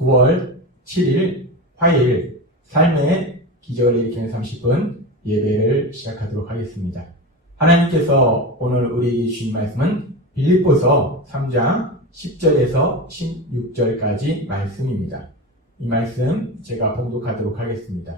9월 7일 화요일 삶의 기적을 일으키는 30분 예배를 시작하도록 하겠습니다. 하나님께서 오늘 우리에게 주신 말씀은 빌립보서 3장 10절에서 16절까지 말씀입니다. 이 말씀 제가 봉독하도록 하겠습니다.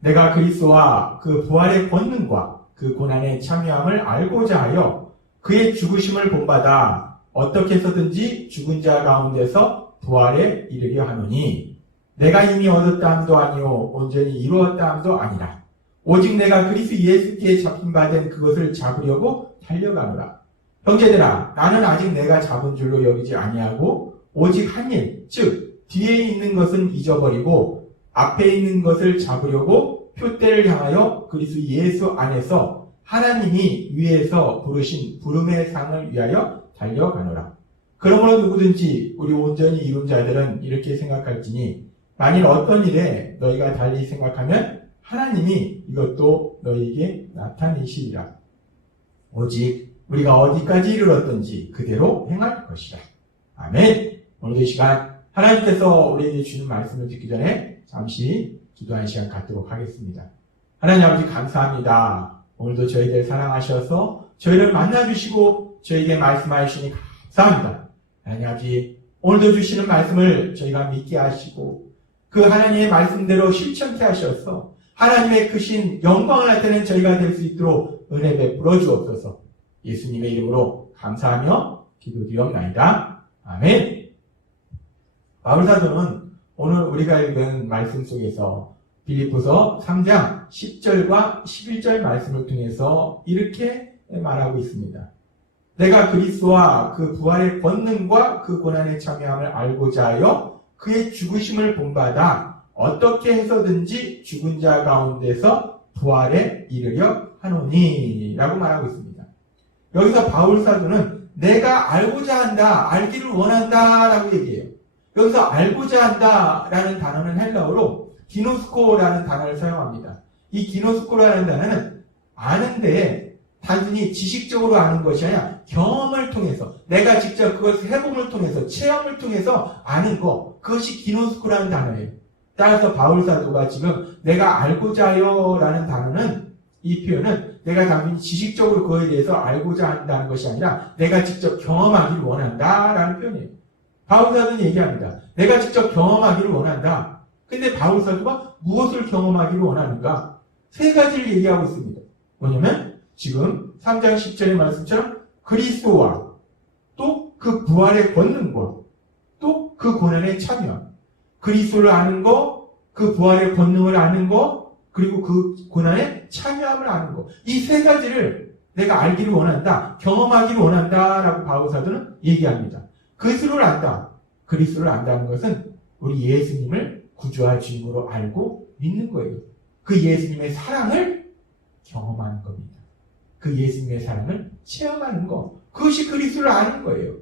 내가 그리스도와 그 부활의 권능과 그 고난의 참여함을 알고자 하여 그의 죽으심을 본받아 어떻게 해서든지 죽은 자 가운데서 부활에 이르려 하노니 내가 이미 얻었다 함도 아니요 온전히 이루었다 함도 아니라 오직 내가 그리스도 예수께 잡힌 바 된 그것을 잡으려고 달려가노라. 형제들아, 나는 아직 내가 잡은 줄로 여기지 아니하고 오직 한 일, 즉 뒤에 있는 것은 잊어버리고 앞에 있는 것을 잡으려고 표대를 향하여 그리스도 예수 안에서 하나님이 위에서 부르신 부름의 상을 위하여 달려가노라. 그러므로 누구든지 우리 온전히 이룬 자들은 이렇게 생각할지니 만일 어떤 일에 너희가 달리 생각하면 하나님이 이것도 너희에게 나타내시리라. 오직 우리가 어디까지 이르렀든지 그대로 행할 것이라. 아멘. 오늘도 이 시간 하나님께서 우리에게 주는 말씀을 듣기 전에 잠시 기도하는 시간 갖도록 하겠습니다. 하나님 아버지 감사합니다. 오늘도 저희들 사랑하셔서 저희를 만나주시고 저희에게 말씀하시니 감사합니다. 하나님 아버지 오늘도 주시는 말씀을 저희가 믿게 하시고 그 하나님의 말씀대로 실천케 하셔서 하나님의 크신 영광을 나타내는 저희가 될 수 있도록 은혜 베풀어 주옵소서. 예수님의 이름으로 감사하며 기도드리옵나이다. 아멘. 바울사도는 오늘 우리가 읽은 말씀 속에서 빌립보서 3장 10절과 11절 말씀을 통해서 이렇게 말하고 있습니다. 내가 그리스도와 그 부활의 권능과 그 고난의 참여함을 알고자 하여 그의 죽으심을 본받아 어떻게 해서든지 죽은 자 가운데서 부활에 이르려 하노니 라고 말하고 있습니다. 여기서 바울사도는 내가 알고자 한다, 알기를 원한다 라고 얘기해요. 여기서 알고자 한다 라는 단어는 헬라어로 기노스코라는 단어를 사용합니다. 이 기노스코라는 단어는 아는데 단순히 지식적으로 아는 것이 아니라 경험을 통해서 내가 직접 그것을 해봄을 통해서 체험을 통해서 아는 것, 그것이 기노스코라는 단어예요. 따라서 바울사도가 지금 내가 알고자 하여 라는 단어는 이 표현은 내가 단순히 지식적으로 그거에 대해서 알고자 한다는 것이 아니라 내가 직접 경험하기를 원한다 라는 표현이에요. 바울사도는 얘기합니다. 내가 직접 경험하기를 원한다. 근데 바울사도가 무엇을 경험하기를 원하는가? 세 가지를 얘기하고 있습니다. 뭐냐면 지금 3장 10절의 말씀처럼 그리스도와 또 그 부활의 권능과 또 그 고난의 참여, 그리스도를 아는 거, 그 부활의 권능을 아는 거, 그리고 그 고난의 참여함을 아는 거. 이 세 가지를 내가 알기를 원한다, 경험하기를 원한다 라고 바울사도는 얘기합니다. 그리스도를 안다. 그리스도를 안다는 것은 우리 예수님을 구주와 주님으로 알고 믿는 거예요. 그 예수님의 사랑을 경험하는 겁니다. 그 예수님의 사랑을 체험하는 거. 그것이 그리스도를 아는 거예요.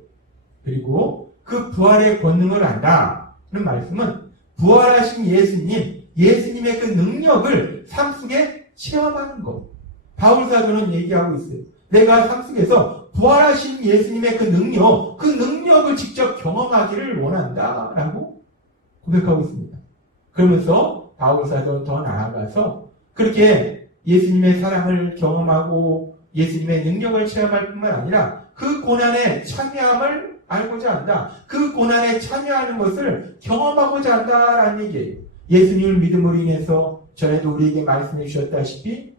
그리고 그 부활의 권능을 안다는 말씀은 부활하신 예수님의 그 능력을 삶 속에 체험하는 것. 바울사도는 얘기하고 있어요. 내가 삶 속에서 부활하신 예수님의 그 능력을 직접 경험하기를 원한다라고 고백하고 있습니다. 그러면서 바울사도는 더 나아가서 그렇게 예수님의 사랑을 경험하고 예수님의 능력을 체험할 뿐만 아니라 그 고난에 참여함을 알고자 한다. 그 고난에 참여하는 것을 경험하고자 한다라는 얘기예요. 예수님을 믿음으로 인해서 전에도 우리에게 말씀해 주셨다시피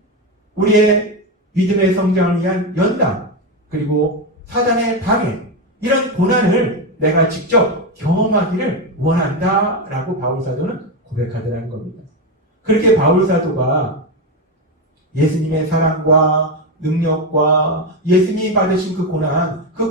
우리의 믿음의 성장을 위한 연단 그리고 사단의 방해 이런 고난을 내가 직접 경험하기를 원한다라고 바울사도는 고백하더라는 겁니다. 그렇게 바울사도가 예수님의 사랑과 능력과 예수님이 받으신 그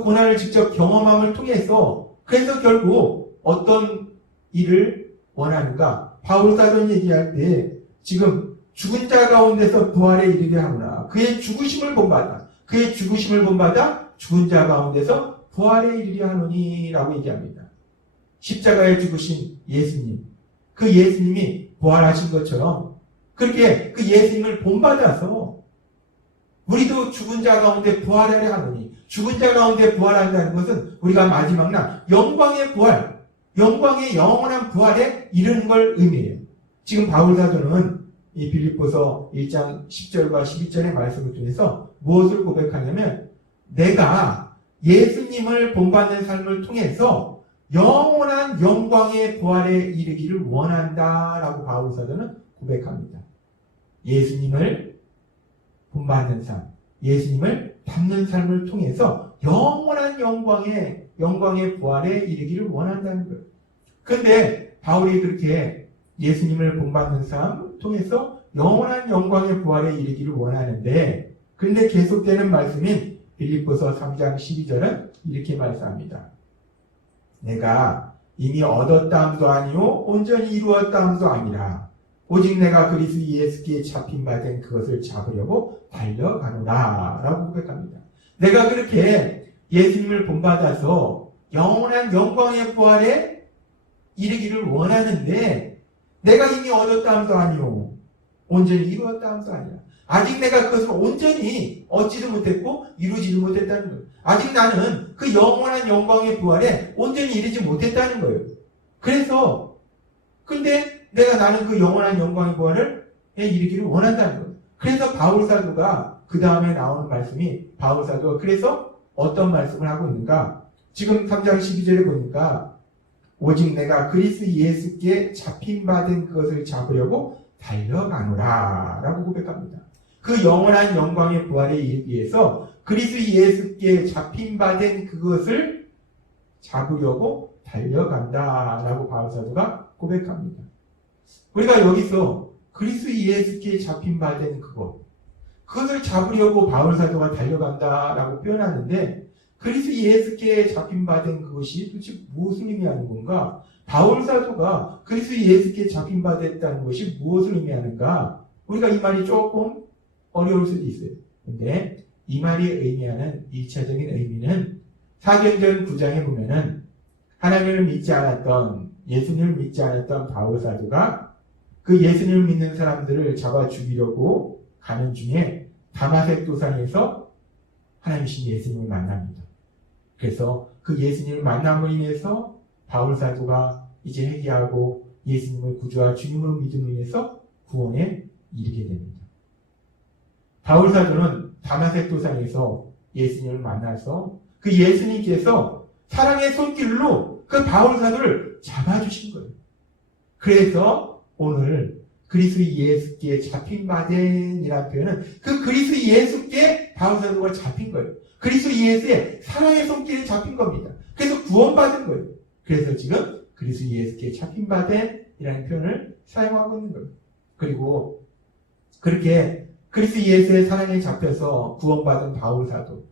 고난을 직접 경험함을 통해서 그래서 결국 어떤 일을 원하는가? 바울사도는 얘기할 때 지금 죽은 자 가운데서 부활에 이르게 하구나. 그의 죽으심을 본받아. 그의 죽으심을 본받아 죽은 자 가운데서 부활에 이르려 하노니 라고 얘기합니다. 십자가에 죽으신 예수님. 그 예수님이 부활하신 것처럼 그렇게 그 예수님을 본받아서 우리도 죽은 자 가운데 부활하려 하노니 죽은 자 가운데 부활한다는 것은 우리가 마지막 날 영광의 부활 영광의 영원한 부활에 이르는 걸 의미해요. 지금 바울 사도는 이 빌립보서 1장 10절과 12절의 말씀을 통해서 무엇을 고백하냐면 내가 예수님을 본받는 삶을 통해서 영원한 영광의 부활에 이르기를 원한다라고 바울 사도는 고백합니다. 예수님을 본받는 삶, 예수님을 닮는 삶을 통해서 영원한 영광의 부활에 이르기를 원한다는 거예요. 그런데 바울이 그렇게 예수님을 본받는 삶을 통해서 영원한 영광의 부활에 이르기를 원하는데, 그런데 계속되는 말씀인 빌립보서 3장 12절은 이렇게 말씀합니다. 내가 이미 얻었다함도 아니요 온전히 이루었다함도 아니라 오직 내가 그리스도 예수께 잡힌 바 된 그것을 잡으려고 달려가노라 라고 고백합니다. 내가 그렇게 예수님을 본받아서 영원한 영광의 부활에 이르기를 원하는데 내가 이미 얻었다함도 아니요 온전히 이루었다함도 아니라 아직 내가 그것을 온전히 얻지도 못했고 이루지도 못했다는 거예요. 아직 나는 그 영원한 영광의 부활에 온전히 이르지 못했다는 거예요. 그래서 근데 나는 그 영원한 영광의 부활을 이르기를 원한다는 거예요. 그래서 바울 사도가 그 다음에 나오는 말씀이 바울 사도가 그래서 어떤 말씀을 하고 있는가? 지금 3장 12절에 보니까 오직 내가 그리스도 예수께 잡힌 바 된 그것을 잡으려고 달려가노라 라고 고백합니다. 그 영원한 영광의 부활에 이르기 위해서 그리스도 예수께 잡힌 바 된 그것을 잡으려고 달려간다 라고 바울 사도가 고백합니다. 우리가 여기서 그리스도 예수께 잡힌 바 된 그것을 잡으려고 바울 사도가 달려간다 라고 표현하는데 그리스도 예수께 잡힌 바 된 그것이 도대체 무엇을 의미하는 건가? 바울 사도가 그리스도 예수께 잡힌 바 됐다는 것이 무엇을 의미하는가? 우리가 이 말이 조금 어려울 수도 있어요. 근데 이 말이 의미하는 1차적인 의미는 사도행전 9장에 보면은 하나님을 믿지 않았던, 예수님을 믿지 않았던 바울 사도가 그 예수님을 믿는 사람들을 잡아 죽이려고 가는 중에 다마색 도상에서 하나님이신 예수님을 만납니다. 그래서 그 예수님을 만남으로 인해서 바울 사도가 이제 회개하고 예수님을 구주와 주님으로 믿음으로 인해서 구원에 이르게 됩니다. 바울 사도는 다마색 도상에서 예수님을 만나서 그 예수님께서 사랑의 손길로 그 바울 사도를 잡아주신 거예요. 그래서 오늘 그리스도 예수께 잡힌 바 된이라는 표현은 그 그리스도 예수께 바울 사도가 잡힌 거예요. 그리스도 예수의 사랑의 손길에 잡힌 겁니다. 그래서 구원받은 거예요. 그래서 지금 그리스도 예수께 잡힌 바 된이라는 표현을 사용하고 있는 거예요. 그리고 그렇게 그리스도 예수의 사랑에 잡혀서 구원받은 바울 사도,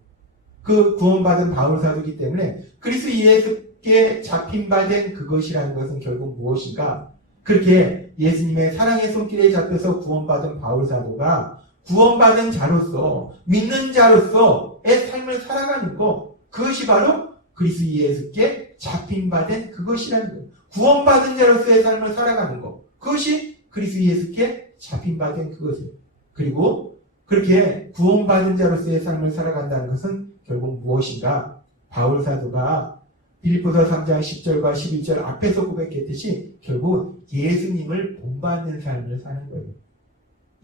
그 구원받은 바울 사도이기 때문에 그리스도 예수께 잡힌 바 된 그것이라는 것은 결국 무엇인가? 그렇게 예수님의 사랑의 손길에 잡혀서 구원받은 바울 사도가 구원받은 자로서, 믿는 자로서의 삶을 살아가는 것, 그것이 바로 그리스도 예수께 잡힌 바 된 그것이라는 거예요. 구원받은 자로서의 삶을 살아가는 것, 그것이 그리스도 예수께 잡힌 바 된 그것이에요. 그리고 그렇게 구원받은 자로서의 삶을 살아간다는 것은 결국 무엇인가? 바울 사도가 빌립보서 3장 10절과 11절 앞에서 고백했듯이 결국 예수님을 본받는 삶을 사는 거예요.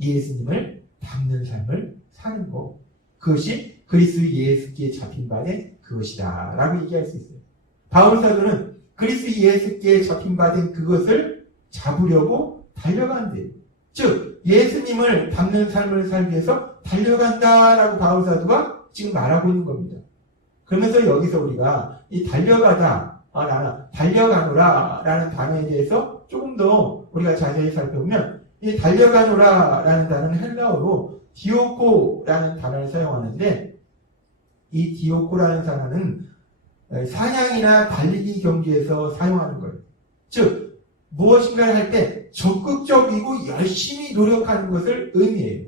예수님을 닮는 삶을 사는 것. 그것이 그리스도 예수께 잡힌 바 된 그것이다 라고 얘기할 수 있어요. 바울 사도는 그리스도 예수께 잡힌 바 된 그것을 잡으려고 달려간대요. 즉 예수님을 닮는 삶을 살기 위해서 달려간다라고 바울 사도가 지금 말하고 있는 겁니다. 그러면서 여기서 우리가 이 달려가노라 라는 단어에 대해서 조금 더 우리가 자세히 살펴보면 이 달려가노라 라는 단어는 헬라어로 디오코라는 단어를 사용하는데 이 디오코라는 단어는 사냥이나 달리기 경기에서 사용하는 거예요. 즉 무엇인가를 할 때 적극적이고 열심히 노력하는 것을 의미해요.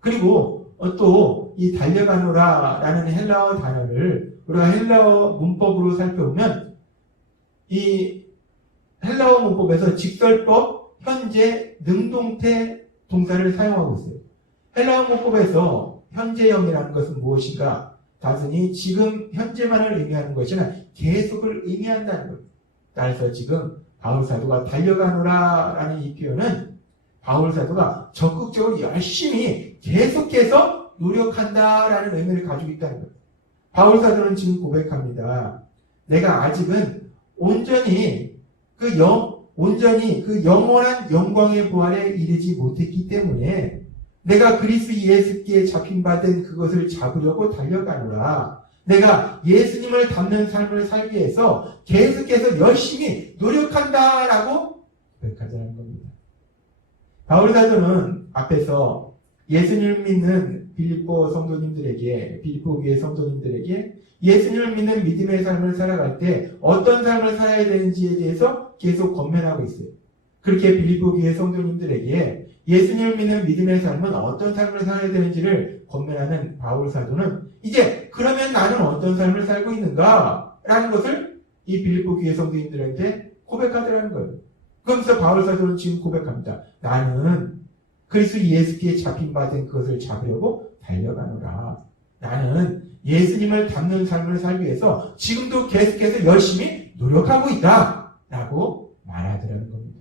그리고 또 이 달려가노라 라는 헬라어 단어를 우리가 헬라어 문법으로 살펴보면 이 헬라어 문법에서 직설법, 현재, 능동태 동사를 사용하고 있어요. 헬라어 문법에서 현재형이라는 것은 무엇인가? 단순히 지금 현재만을 의미하는 것이 아니라 계속을 의미한다는 거예요. 따라서 지금 바울 사도가 달려가노라 라는 이 표현은 바울 사도가 적극적으로 열심히 계속해서 노력한다라는 의미를 가지고 있다는 거예요. 바울 사도는 지금 고백합니다. 내가 아직은 온전히 그 영원한 영광의 부활에 이르지 못했기 때문에 내가 그리스도 예수께 잡힌받은 그것을 잡으려고 달려가노라. 내가 예수님을 닮는 삶을 살기 위해서 계속해서 열심히 노력한다라고 고백하자는 겁니다. 바울 사도는 앞에서 예수님을 믿는 빌립보 교회 성도님들에게 예수님을 믿는 믿음의 삶을 살아갈 때 어떤 삶을 살아야 되는지에 대해서 계속 권면하고 있어요. 그렇게 빌립보 교회 성도님들에게 예수님을 믿는 믿음의 삶은 어떤 삶을 살아야 되는지를 권면하는 바울 사도는 이제 그러면 나는 어떤 삶을 살고 있는가? 라는 것을 이 빌립보 교회 성도님들한테 고백하더라는 거예요. 그러면서 바울 사도는 지금 고백합니다. 나는 그리스도 예수께 잡힌받은 그것을 잡으려고 달려가노라. 나는 예수님을 닮는 삶을 살기 위해서 지금도 계속해서 열심히 노력하고 있다. 라고 말하더라는 겁니다.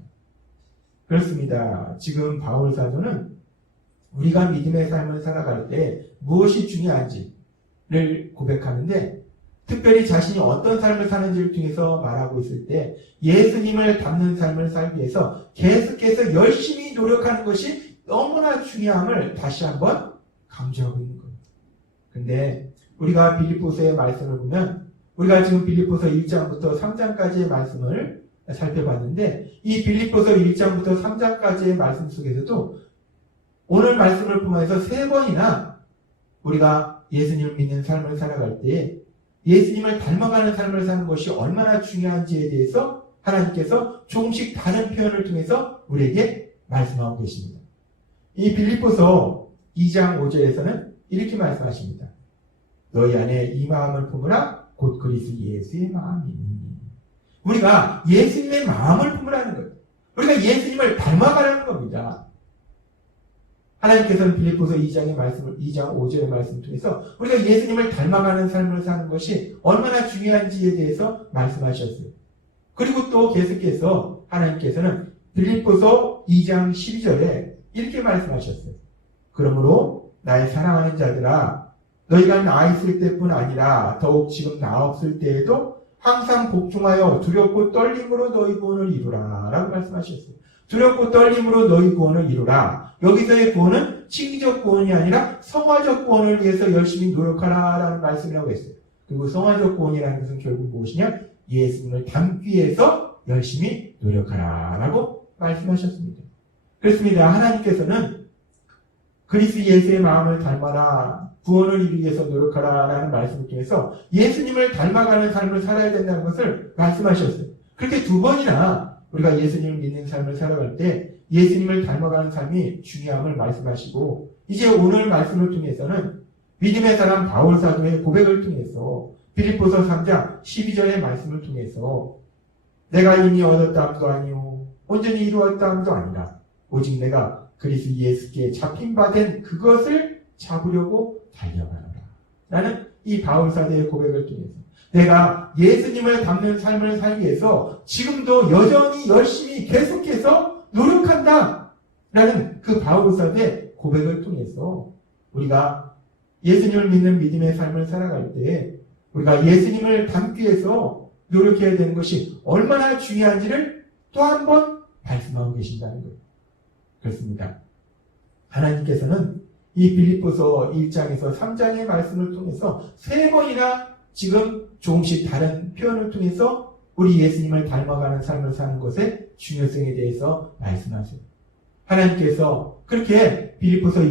그렇습니다. 지금 바울 사도는 우리가 믿음의 삶을 살아갈 때 무엇이 중요한지를 고백하는데 특별히 자신이 어떤 삶을 사는지를 통해서 말하고 있을 때 예수님을 닮는 삶을 살기 위해서 계속해서 열심히 노력하는 것이 너무나 중요함을 다시 한번 강조하고 있는 겁니다. 근데 우리가 빌립보서의 말씀을 보면 우리가 지금 빌립보서 1장부터 3장까지의 말씀을 살펴봤는데 이 빌립보서 1장부터 3장까지의 말씀 속에서도 오늘 말씀을 포함해서 3번이나 우리가 예수님을 믿는 삶을 살아갈 때 예수님을 닮아가는 삶을 사는 것이 얼마나 중요한지에 대해서 하나님께서 조금씩 다른 표현을 통해서 우리에게 말씀하고 계십니다. 이 빌립보서 2장 5절에서는 이렇게 말씀하십니다. 너희 안에 이 마음을 품으라 곧 그리스도 예수의 마음이니. 우리가 예수님의 마음을 품으라는 거예요. 우리가 예수님을 닮아가라는 겁니다. 하나님께서는 빌립보서 2장 5절의 말씀을 통해서 우리가 예수님을 닮아가는 삶을 사는 것이 얼마나 중요한지에 대해서 말씀하셨어요. 그리고 또 계속해서 하나님께서는 빌립보서 2장 12절에 이렇게 말씀하셨어요. 그러므로 나의 사랑하는 자들아 너희가 나 있을 때뿐 아니라 더욱 지금 나 없을 때에도 항상 복종하여 두렵고 떨림으로 너희 구원을 이루라 라고 말씀하셨어요. 두렵고 떨림으로 너희 구원을 이루라. 여기서의 구원은 칭의적 구원이 아니라 성화적 구원을 위해서 열심히 노력하라 라는 말씀이라고 했어요. 그리고 성화적 구원이라는 것은 결국 무엇이냐? 예수님을 닮기 위해서 열심히 노력하라 라고 말씀하셨습니다. 그렇습니다. 하나님께서는 그리스도 예수의 마음을 닮아라, 구원을 이루기 위해서 노력하라 라는 말씀을 통해서 예수님을 닮아가는 삶을 살아야 된다는 것을 말씀하셨어요. 그렇게 2번이나 우리가 예수님을 믿는 삶을 살아갈 때 예수님을 닮아가는 삶이 중요함을 말씀하시고 이제 오늘 말씀을 통해서는 믿음의 사람 바울 사도의 고백을 통해서 빌립보서 3장 12절의 말씀을 통해서 내가 이미 얻었다함도 아니오 온전히 이루었다함도 아니라 오직 내가 그리스도 예수께 잡힌 바 된 그것을 잡으려고 달려가노라 라는 이 바울 사도의 고백을 통해서 내가 예수님을 닮는 삶을 살기 위해서 지금도 여전히 열심히 계속해서 노력한다 라는 그 바울 사도의 고백을 통해서 우리가 예수님을 믿는 믿음의 삶을 살아갈 때 우리가 예수님을 닮기 위해서 노력해야 되는 것이 얼마나 중요한지를 또 한 번 말씀하고 계신다는 거예요. 그렇습니다. 하나님께서는 이 빌립보서 1장에서 3장의 말씀을 통해서 3번이나 지금 조금씩 다른 표현을 통해서 우리 예수님을 닮아가는 삶을 사는 것의 중요성에 대해서 말씀하세요. 하나님께서 그렇게 빌립보서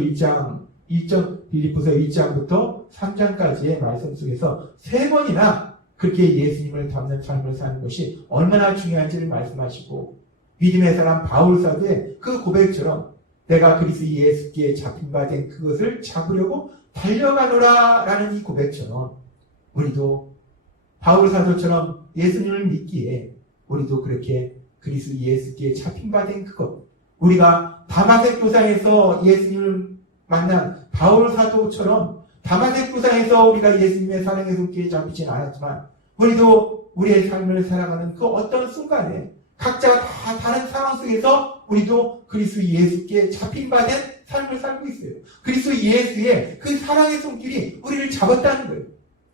1장부터 3장까지의 말씀 속에서 3번이나 그렇게 예수님을 닮는 삶을 사는 것이 얼마나 중요한지를 말씀하시고 믿음의 사람 바울 사도의 그 고백처럼 내가 그리스도 예수께 잡힌 바 된 그것을 잡으려고 달려가노라 라는 이 고백처럼 우리도 바울 사도처럼 예수님을 믿기에 우리도 그렇게 그리스도 예수께 잡힌 바 된 그것 우리가 다마색 도상에서 예수님을 만난 바울 사도처럼 다마색 도상에서 우리가 예수님의 사랑의 손길에 잡히진 않았지만 우리도 우리의 삶을 살아가는 그 어떤 순간에 각자 다 다른 상황 속에서 우리도 그리스도 예수께 잡힌 바 된 삶을 살고 있어요. 그리스도 예수의 그 사랑의 손길이 우리를 잡았다는 거예요.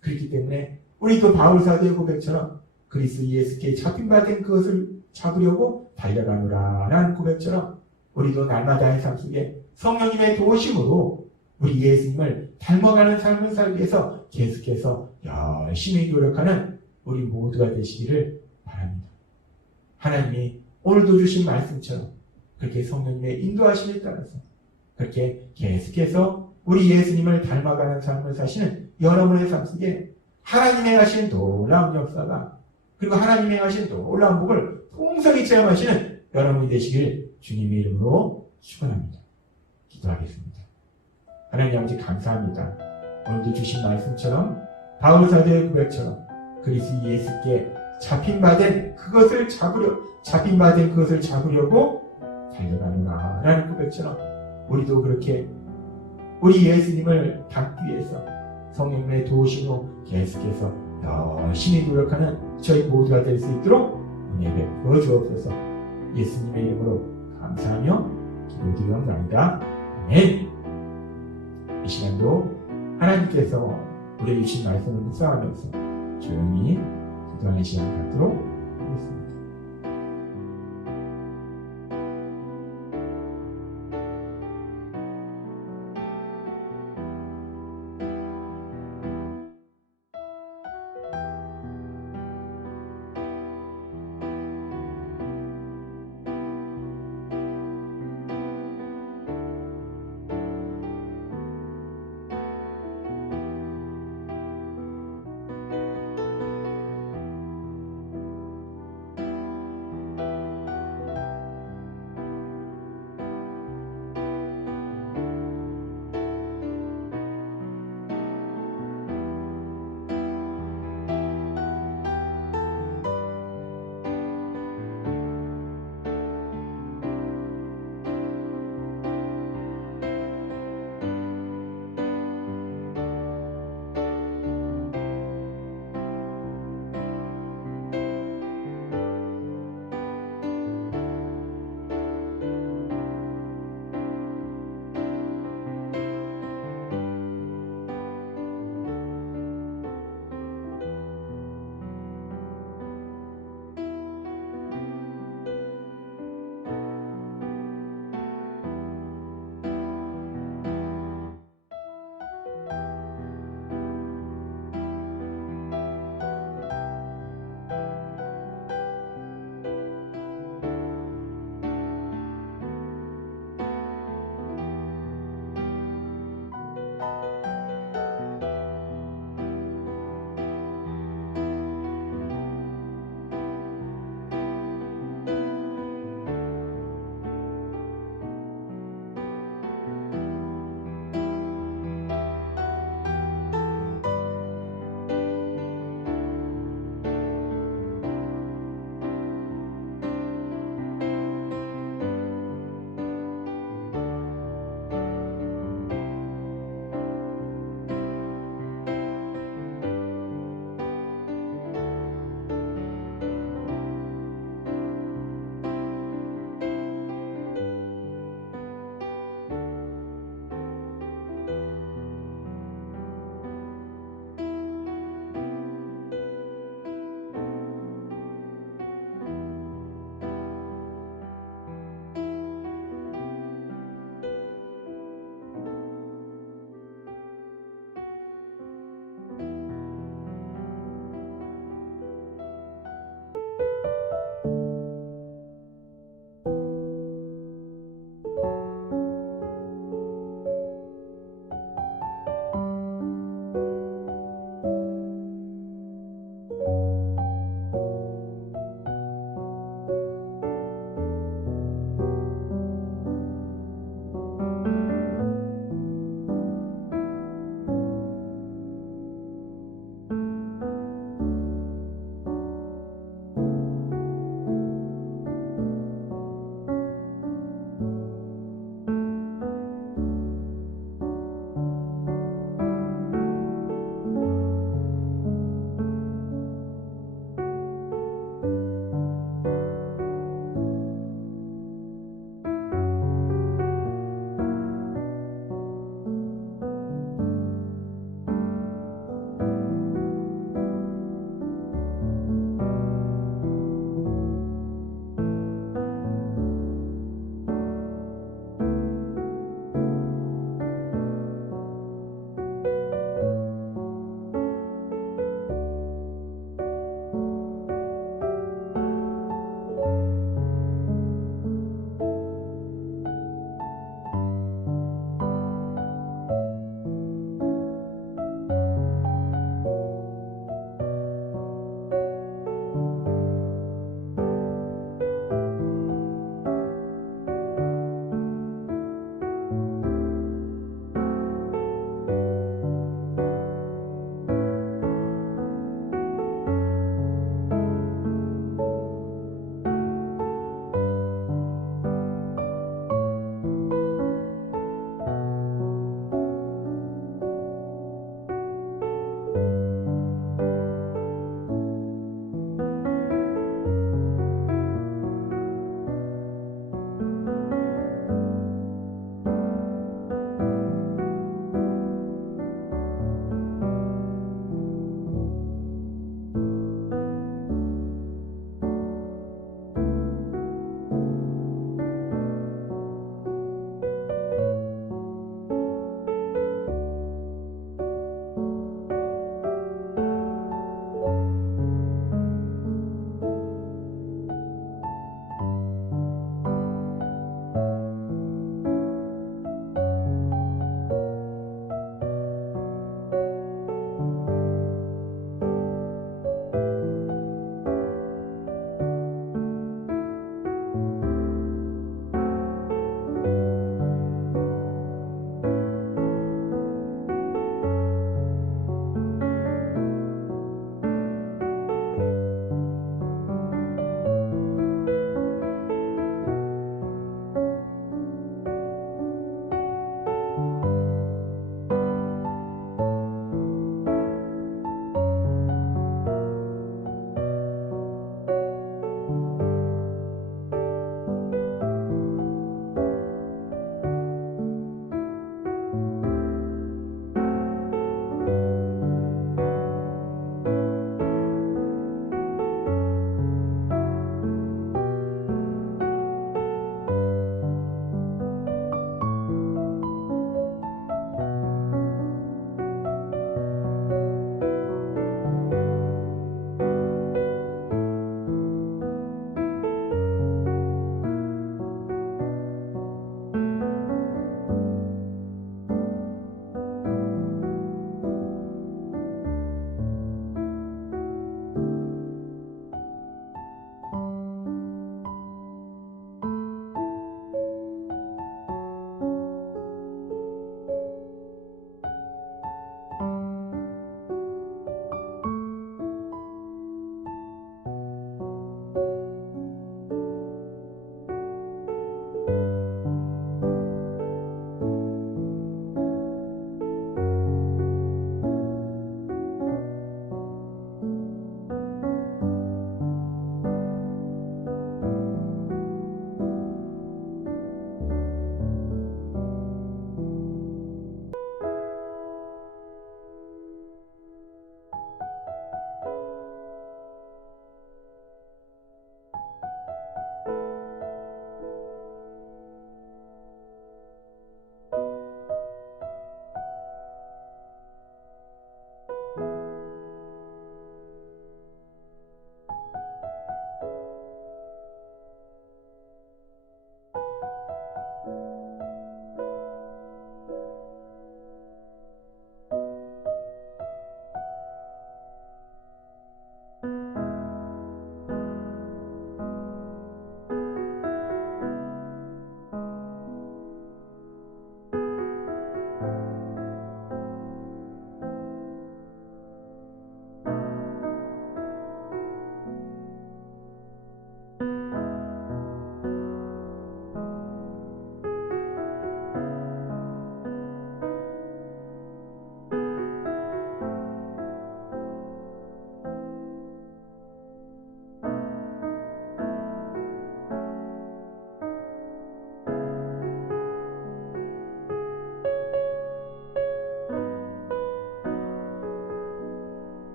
그렇기 때문에 우리도 바울 사도의 고백처럼 그리스도 예수께 잡힌 바 된 그것을 잡으려고 달려가노라 라는 고백처럼 우리도 날마다의 삶 속에 성령님의 도우심으로 우리 예수님을 닮아가는 삶을 살기 위해서 계속해서 열심히 노력하는 우리 모두가 되시기를 바랍니다. 하나님이 오늘도 주신 말씀처럼 그렇게 성령님의 인도하심에 따라서 그렇게 계속해서 우리 예수님을 닮아가는 삶을 사시는 여러분의 삶 속에 하나님의 하신 놀라운 역사가 그리고 하나님의 하신 놀라운 복을 풍성히 체험하시는 여러분이 되시길 주님의 이름으로 축원합니다. 기도하겠습니다. 하나님 아버지 감사합니다. 오늘도 주신 말씀처럼 바울 사도의 고백처럼 그리스도 예수께 잡힌 바 된 그것을 잡으려고 달려가노라 라는 고백처럼 우리도 그렇게 우리 예수님을 닮기 위해서 성령님의 도우심으로 계속해서 열심히 노력하는 저희 모두가 될 수 있도록 은혜 베풀어 주옵소서. 예수님의 이름으로 감사하며 기도드리옵나이다. 아멘. 이 시간도 하나님께서 우리에게 주신 말씀을 묵상하면서 조용히 기도하는 시간 갖도록 하겠습니다.